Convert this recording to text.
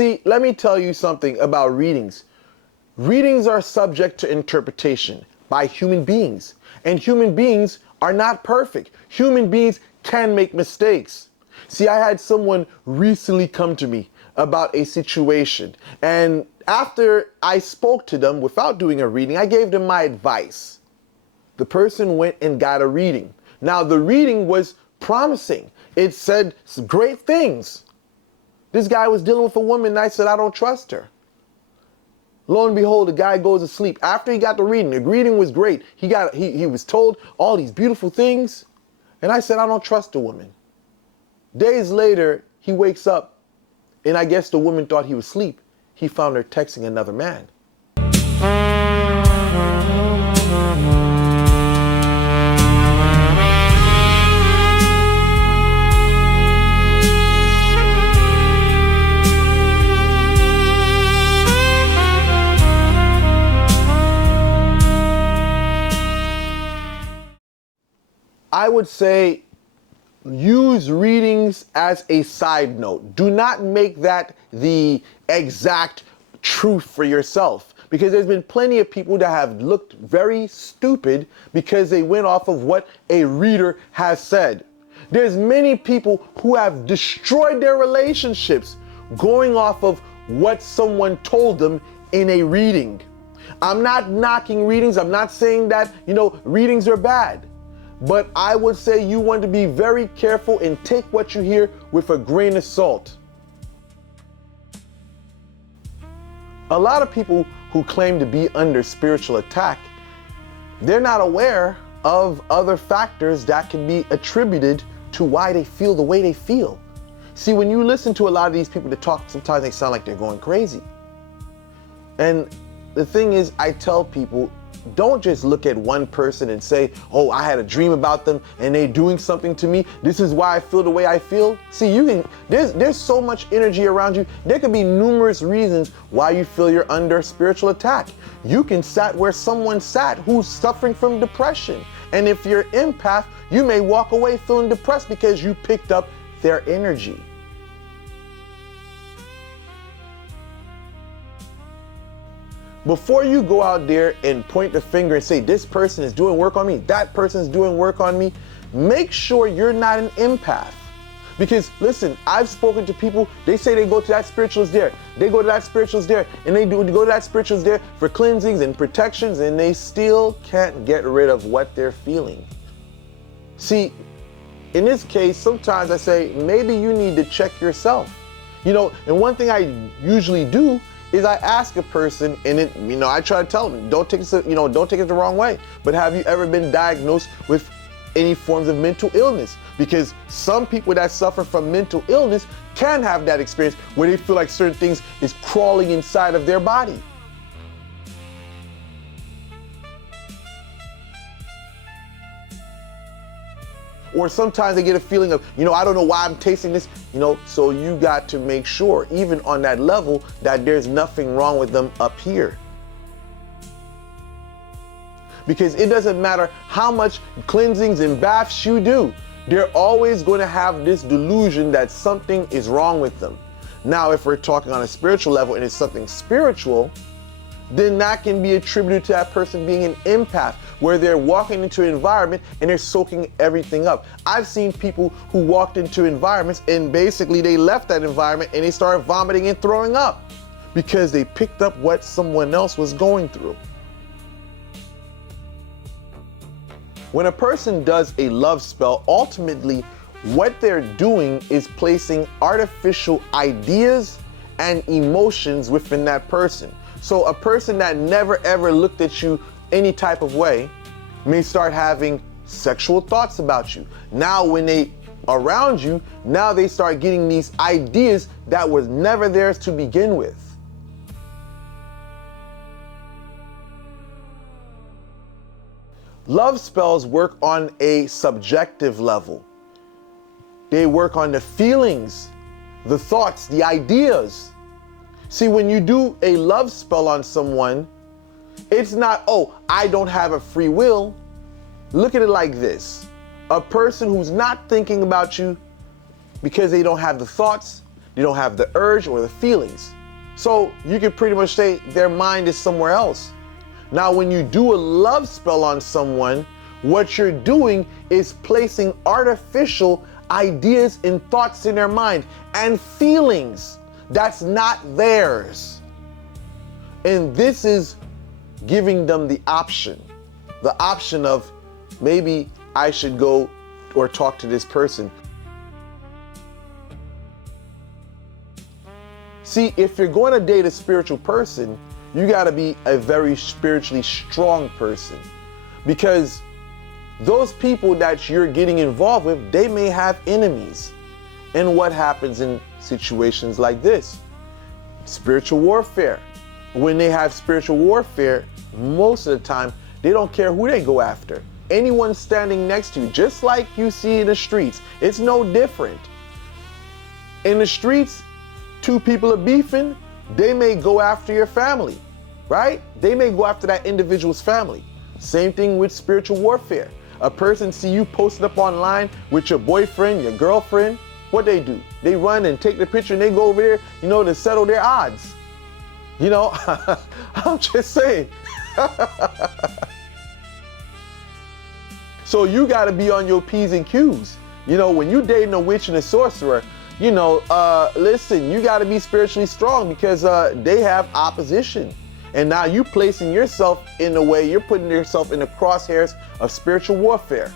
See, let me tell you something about readings. Readings are subject to interpretation by human beings, and human beings are not perfect. Human beings can make mistakes. See, I had someone recently come to me about a situation, and after I spoke to them without doing a reading, I gave them my advice. The person went and got a reading. Now, the reading was promising. It said some great things. This guy was dealing with a woman, and I said, I don't trust her. Lo and behold, the guy goes to sleep. After he got the reading was great. He was told all these beautiful things, and I said, I don't trust the woman. Days later, he wakes up, and I guess the woman thought he was asleep. He found her texting another man. I would say use readings as a side note. Do not make that the exact truth for yourself, because there's been plenty of people that have looked very stupid because they went off of what a reader has said. There's many people who have destroyed their relationships going off of what someone told them in a reading. I'm not knocking readings. I'm not saying that, readings are bad. But I would say you want to be very careful and take what you hear with a grain of salt. A lot of people who claim to be under spiritual attack, they're not aware of other factors that can be attributed to why they feel the way they feel. See, when you listen to a lot of these people that talk, sometimes they sound like they're going crazy. And the thing is, I tell people, don't just look at one person and say, oh, I had a dream about them and they're doing something to me. This is why I feel the way I feel. See, there's so much energy around you. There could be numerous reasons why you feel you're under spiritual attack. You can sat where someone sat who's suffering from depression. And if you're empath, you may walk away feeling depressed because you picked up their energy. Before you go out there and point the finger and say, this person is doing work on me, that person is doing work on me, make sure you're not an empath. Because listen, I've spoken to people, they say they go to that spiritualist there, they go to that spiritualist there, and they go to that spiritualist there for cleansings and protections, and they still can't get rid of what they're feeling. See, in this case, sometimes I say, maybe you need to check yourself. And one thing I usually do is I ask a person, and I try to tell them, don't take it the wrong way, but have you ever been diagnosed with any forms of mental illness? Because some people that suffer from mental illness can have that experience where they feel like certain things is crawling inside of their body. Or sometimes they get a feeling of, I don't know why I'm tasting this, so you got to make sure, even on that level, that there's nothing wrong with them up here. Because it doesn't matter how much cleansings and baths you do, they're always going to have this delusion that something is wrong with them. Now, if we're talking on a spiritual level and it's something spiritual, then that can be attributed to that person being an empath, where they're walking into an environment and they're soaking everything up. I've seen people who walked into environments and basically they left that environment and they started vomiting and throwing up because they picked up what someone else was going through. When a person does a love spell, ultimately what they're doing is placing artificial ideas and emotions within that person. So a person that never ever looked at you any type of way may start having sexual thoughts about you. Now when they around you, now they start getting these ideas that was never theirs to begin with. Love spells work on a subjective level. They work on the feelings, the thoughts, the ideas. See, when you do a love spell on someone, it's not, oh, I don't have a free will. Look at it like this. A person who's not thinking about you because they don't have the thoughts, They don't have the urge or the feelings. So you can pretty much say their mind is somewhere else. Now, when you do a love spell on someone, what you're doing is placing artificial ideas and thoughts in their mind and feelings that's not theirs. And this is giving them the option of maybe I should go or talk to this person. See, if you're going to date a spiritual person, you got to be a very spiritually strong person, because those people that you're getting involved with, they may have enemies. And what happens in situations like this? Spiritual warfare. When they have spiritual warfare, most of the time, they don't care who they go after. Anyone standing next to you, just like you see in the streets, it's no different. In the streets, two people are beefing, they may go after your family, right? They may go after that individual's family. Same thing with spiritual warfare. A person see you posted up online with your boyfriend, your girlfriend, what they do? They run and take the picture and they go over there, to settle their odds. I'm just saying. So you got to be on your P's and Q's. When you dating a witch and a sorcerer, listen, you got to be spiritually strong, because they have opposition. And now you placing yourself in a way, you're putting yourself in the crosshairs of spiritual warfare.